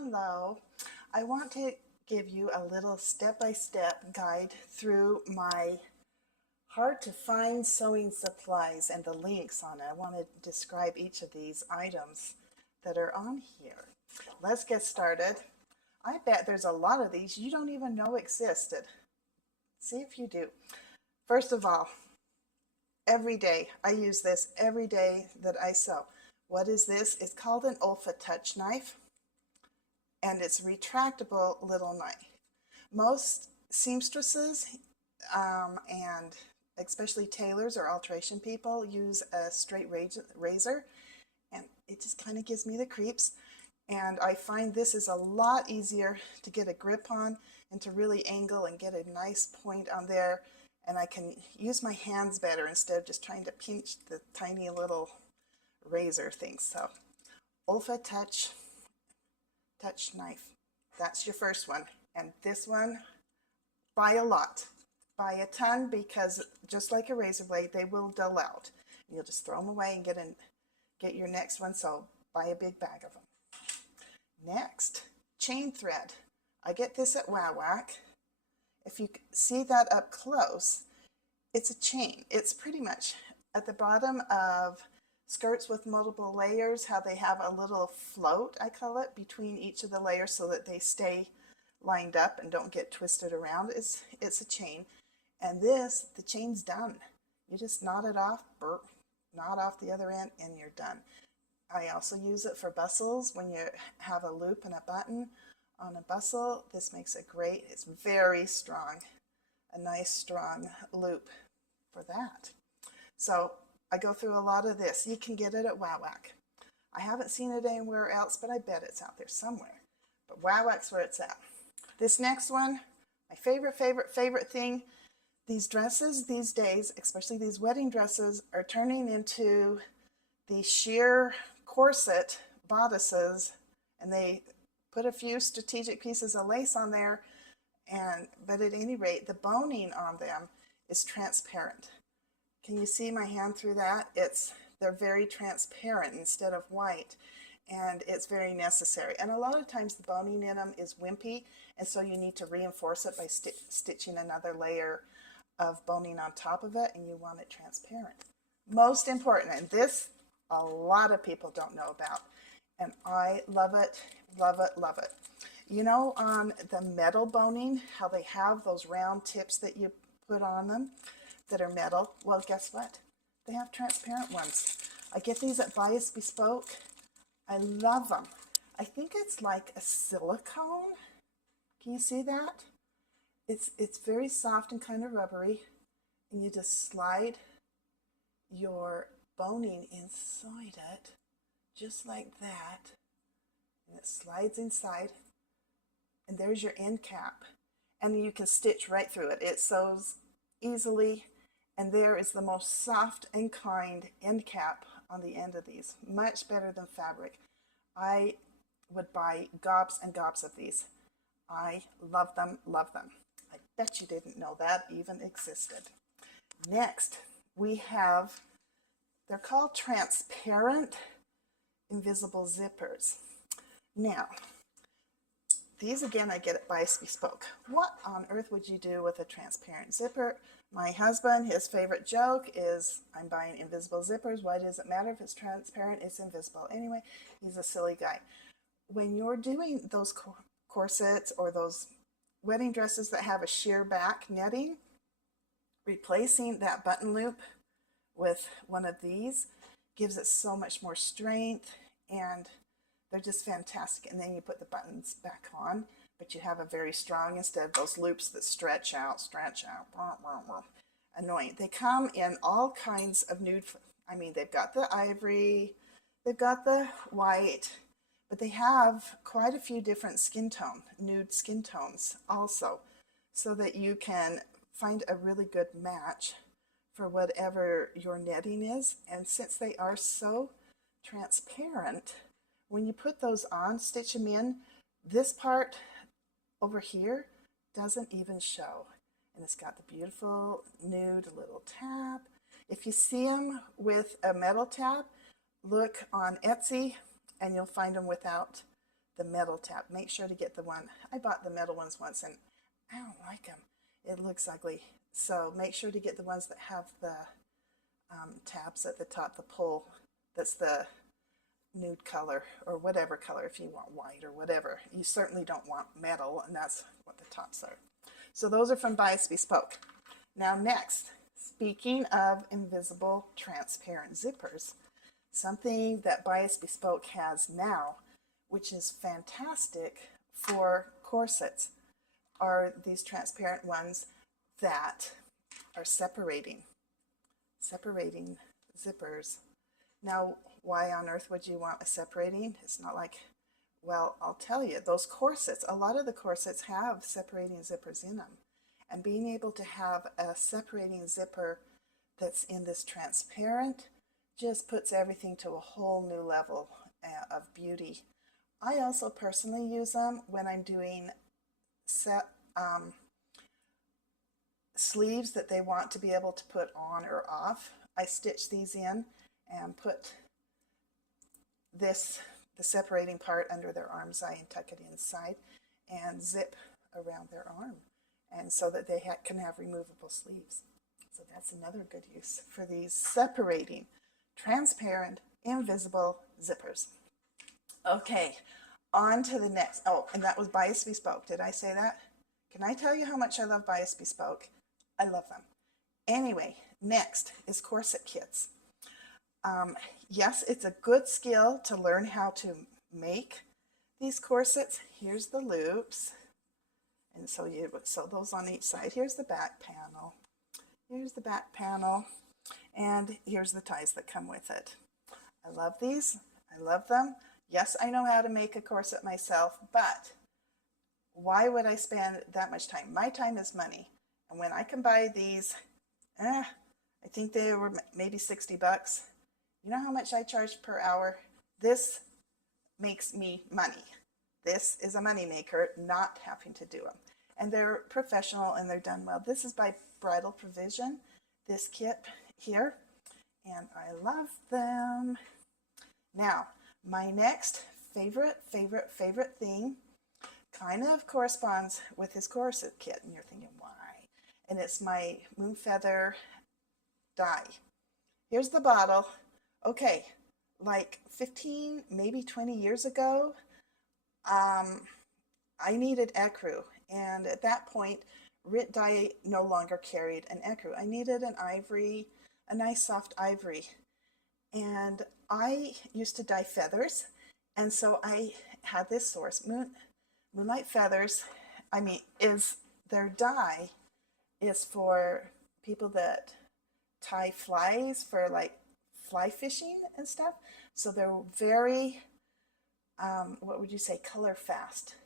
Hello, I want to give you a little step-by-step guide through my hard to find sewing supplies and the links on it. I want to describe each of these items that are on here. Let's get started. I bet there's a lot of these you don't even know existed. See if you do. First of all, every day, I use this every day that I sew. What is this? It's called an Ola Touch Knife, and it's a retractable little knife. Most seamstresses and especially tailors or alteration people use a straight razor, and it just kind of gives me the creeps. And I find this is a lot easier to get a grip on and to really angle and get a nice point on there. And I can use my hands better instead of just trying to pinch the tiny little razor thing. So Ola Touch Knife. That's your first one. And this one, buy a lot. Buy a ton, because just like a razor blade, they will dull out. You'll just throw them away and get your next one. So buy a big bag of them. Next, chain thread. I get this at WowWack. If you see that up close, it's a chain. It's pretty much at the bottom of skirts with multiple layers, how they have a little float, I call it, between each of the layers so that they stay lined up and don't get twisted around. It's a chain. And this, the chain's done. You just knot it off, knot off the other end, and you're done. I also use it for bustles when you have a loop and a button on a bustle. This makes it great. It's very strong, a nice strong loop for that. So I go through a lot of this. You can get it at WowWack. I haven't seen it anywhere else, but I bet it's out there somewhere. But WowWack's where it's at. This next one, my favorite thing. These dresses these days, especially these wedding dresses, are turning into the sheer corset bodices, and they put a few strategic pieces of lace on there, but at any rate, the boning on them is transparent. Can you see my hand through that? They're very transparent instead of white, and it's very necessary. And a lot of times the boning in them is wimpy, and so you need to reinforce it by stitching another layer of boning on top of it, and you want it transparent. Most important, and this a lot of people don't know about, and I love it, love it, love it. You know, on the metal boning, how they have those round tips that you put on them that are metal? Well, guess what? They have transparent ones. I get these at Bias Bespoke. I love them. I think it's like a silicone. Can you see that? It's very soft and kind of rubbery, and you just slide your boning inside it, just like that, and it slides inside, and there's your end cap, and you can stitch right through it. It sews easily, and there is the most soft and kind end cap on the end of these, much better than fabric. I would buy gobs and gobs of these. I love them, love them. I bet you didn't know that even existed. Next, we have, they're called transparent invisible zippers. Now, these again I get at Bias Bespoke. What on earth would you do with a transparent zipper? My husband, his favorite joke is, I'm buying invisible zippers. Why does it matter if it's transparent? It's invisible. Anyway, he's a silly guy. When you're doing those corsets or those wedding dresses that have a sheer back netting, replacing that button loop with one of these gives it so much more strength, and they're just fantastic. And then you put the buttons back on, but you have a very strong, instead of those loops that stretch out, annoying. They come in all kinds of nude. I mean, they've got the ivory, they've got the white, but they have quite a few different nude skin tones also, so that you can find a really good match for whatever your netting is. And since they are so transparent, when you put those on, stitch them in, this part over here doesn't even show. And it's got the beautiful nude little tab. If you see them with a metal tab, look on Etsy and you'll find them without the metal tab. Make sure to get the one. I bought the metal ones once and I don't like them. It looks ugly. So make sure to get the ones that have the tabs at the top, the pull, that's the nude color or whatever color, if you want white or whatever. You certainly don't want metal, and that's what the tops are. So those are from Bias Bespoke. Now next, speaking of invisible transparent zippers, something that Bias Bespoke has now, which is fantastic for corsets, are these transparent ones that are separating zippers. Now, why on earth would you want a separating? It's not like, well, I'll tell you, those corsets, a lot of the corsets have separating zippers in them. And being able to have a separating zipper that's in this transparent just puts everything to a whole new level of beauty. I also personally use them when I'm doing sleeves that they want to be able to put on or off. I stitch these in and put the separating part under their arm's eye and tuck it inside and zip around their arm, and so that they can have removable sleeves. So that's another good use for these separating, transparent, invisible zippers. Okay, on to the next. Oh, and that was Bias Bespoke. Did I say that? Can I tell you how much I love Bias Bespoke? I love them. Anyway, next is Corset Kits. Yes, it's a good skill to learn how to make these corsets. Here's the loops. And so you would sew those on each side. Here's the back panel. Here's the back panel. And here's the ties that come with it. I love these. I love them. Yes, I know how to make a corset myself, but why would I spend that much time? My time is money. And when I can buy these, I think they were maybe $60. You know how much I charge per hour? This makes me money. This is a money maker, not having to do them. And they're professional and they're done well. This is by Bridal Provision, this kit here, and I love them. Now, my next favorite thing kind of corresponds with his corset kit, and you're thinking, why? And it's my moon feather dye. Here's the bottle. Okay, like 15, maybe 20 years ago, I needed ecru, and at that point, Rit dye no longer carried an ecru. I needed an ivory, a nice soft ivory, and I used to dye feathers, and so I had this source, Moonlight Feathers. I mean, their dye is for people that tie flies for like fly fishing and stuff. So they're very, what would you say, color fast.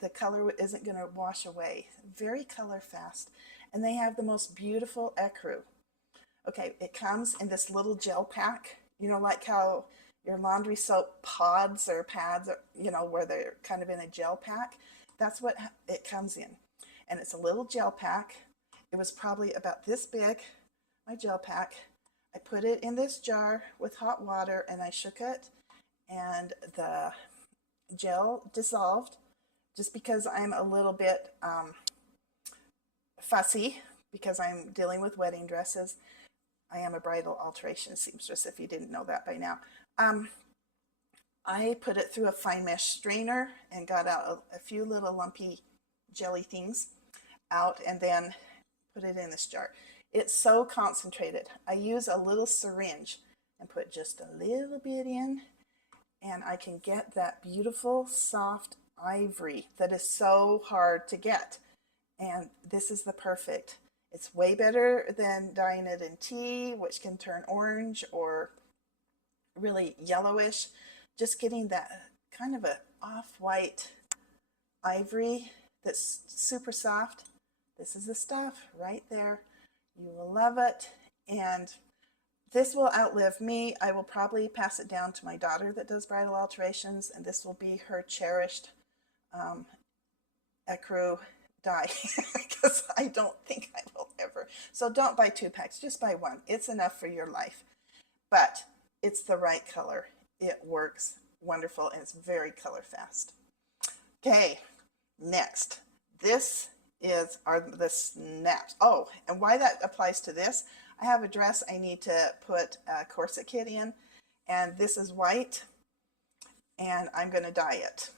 The color isn't going to wash away. Very color fast. And they have the most beautiful ecru. Okay, it comes in this little gel pack. You know, like how your laundry soap pods or pads, are, you know, where they're kind of in a gel pack. That's what it comes in. And it's a little gel pack. It was probably about this big, my gel pack. I put it in this jar with hot water and I shook it, and the gel dissolved. Just because I'm a little bit fussy, because I'm dealing with wedding dresses. I am a bridal alteration seamstress, if you didn't know that by now. I put it through a fine mesh strainer and got out a few little lumpy jelly things out, and then put it in this jar. It's so concentrated. I use a little syringe and put just a little bit in, and I can get that beautiful soft ivory that is so hard to get. And this is the perfect. It's way better than dyeing it in tea, which can turn orange or really yellowish. Just getting that kind of a off-white ivory that's super soft. This is the stuff right there. You will love it, and this will outlive me. I will probably pass it down to my daughter that does bridal alterations, and this will be her cherished ecru dye, because I don't think I will ever. So don't buy 2 packs, just buy 1. It's enough for your life, but it's the right color. It works wonderful, and it's very color fast. Okay, next. This are the snaps. Oh, and why that applies to this, I have a dress I need to put a corset kit in, and this is white, and I'm going to dye it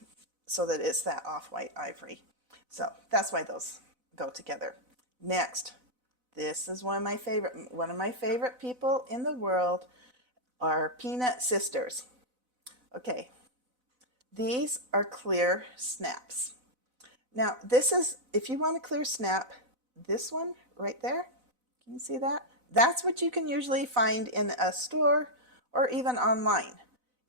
so that it's that off-white ivory. So that's why those go together. Next, this is one of my favorite people in the world are Peanut Sisters. Okay, these are clear snaps. Now this is, if you want a clear snap, this one right there, can you see that? That's what you can usually find in a store or even online.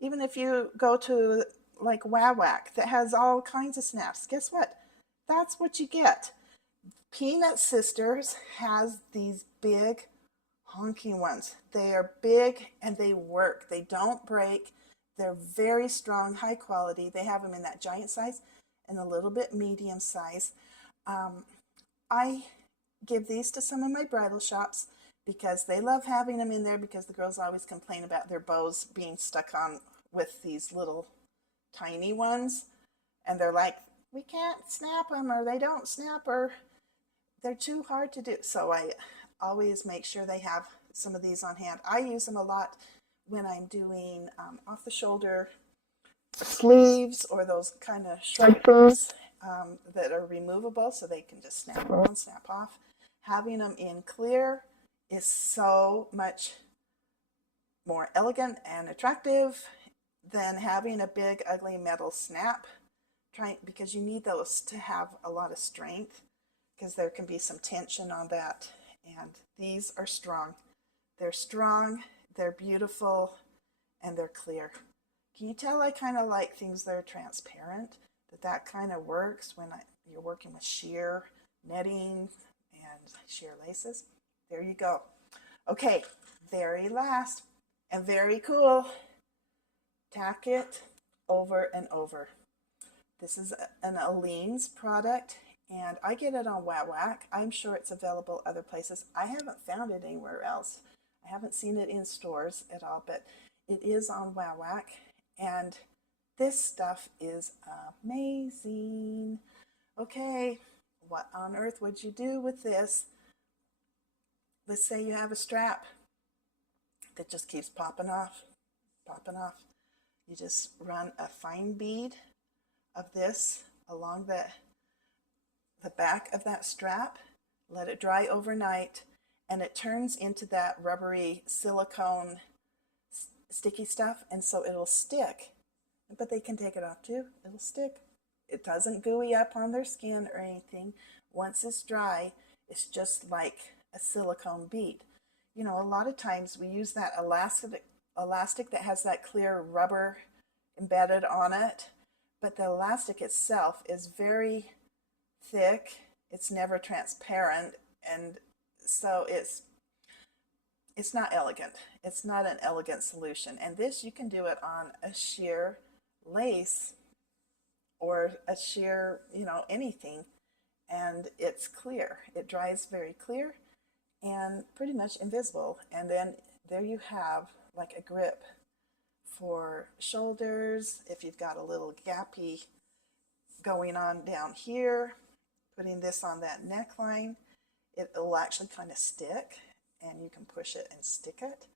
Even if you go to like Wawak that has all kinds of snaps, guess what? That's what you get. Peanut Sisters has these big honking ones. They are big and they work. They don't break. They're very strong, high quality. They have them in that giant size and a little bit medium size. I give these to some of my bridal shops because they love having them in there, because the girls always complain about their bows being stuck on with these little tiny ones, and they're like, we can't snap them, or they don't snap, or they're too hard to do. So I always make sure they have some of these on hand. I use them a lot when I'm doing off the shoulder sleeves, or those kind of short things that are removable, so they can just snap on, snap off. Having them in clear is so much more elegant and attractive than having a big ugly metal snap, because you need those to have a lot of strength, because there can be some tension on that. And these are strong. They're strong, they're beautiful, and they're clear. Can you tell I kind of like things that are transparent? That kind of works when you're working with sheer netting and sheer laces. There you go. Okay, very last and very cool. Tack It over and over. This is an Aleene's product, and I get it on Wawak. I'm sure it's available other places. I haven't found it anywhere else. I haven't seen it in stores at all, but it is on Wawak, and this stuff is amazing. Okay, what on earth would you do with this? Let's say you have a strap that just keeps popping off, popping off. You just run a fine bead of this along the back of that strap, let it dry overnight, and it turns into that rubbery silicone sticky stuff, and so it'll stick. But they can take it off too. It'll stick. It doesn't gooey up on their skin or anything. Once it's dry, it's just like a silicone bead. You know, a lot of times we use that elastic that has that clear rubber embedded on it, but the elastic itself is very thick. It's never transparent, and so it's not elegant. It's not an elegant solution. And this, you can do it on a sheer lace or a sheer, anything, and it's clear. It dries very clear and pretty much invisible. And then there you have like a grip for shoulders. If you've got a little gappy going on down here, putting this on that neckline, it'll actually kind of stick, and you can push it and stick it.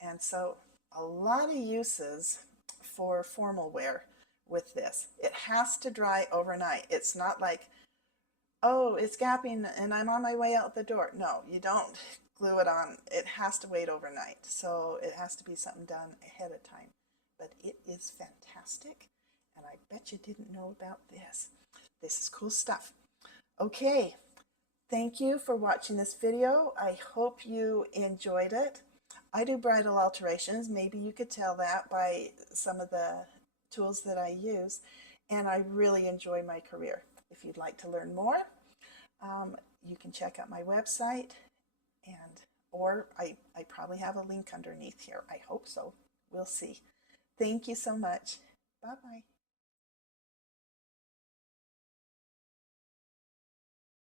And so a lot of uses for formal wear with this. It has to dry overnight. It's not like, oh, it's gapping and I'm on my way out the door. No, you don't glue it on. It has to wait overnight. So it has to be something done ahead of time. But it is fantastic, and I bet you didn't know about this. This is cool stuff. Okay, thank you for watching this video. I hope you enjoyed it. I do bridal alterations. Maybe you could tell that by some of the tools that I use, and I really enjoy my career. If you'd like to learn more, you can check out my website, or I probably have a link underneath here. I hope so. We'll see. Thank you so much. Bye-bye.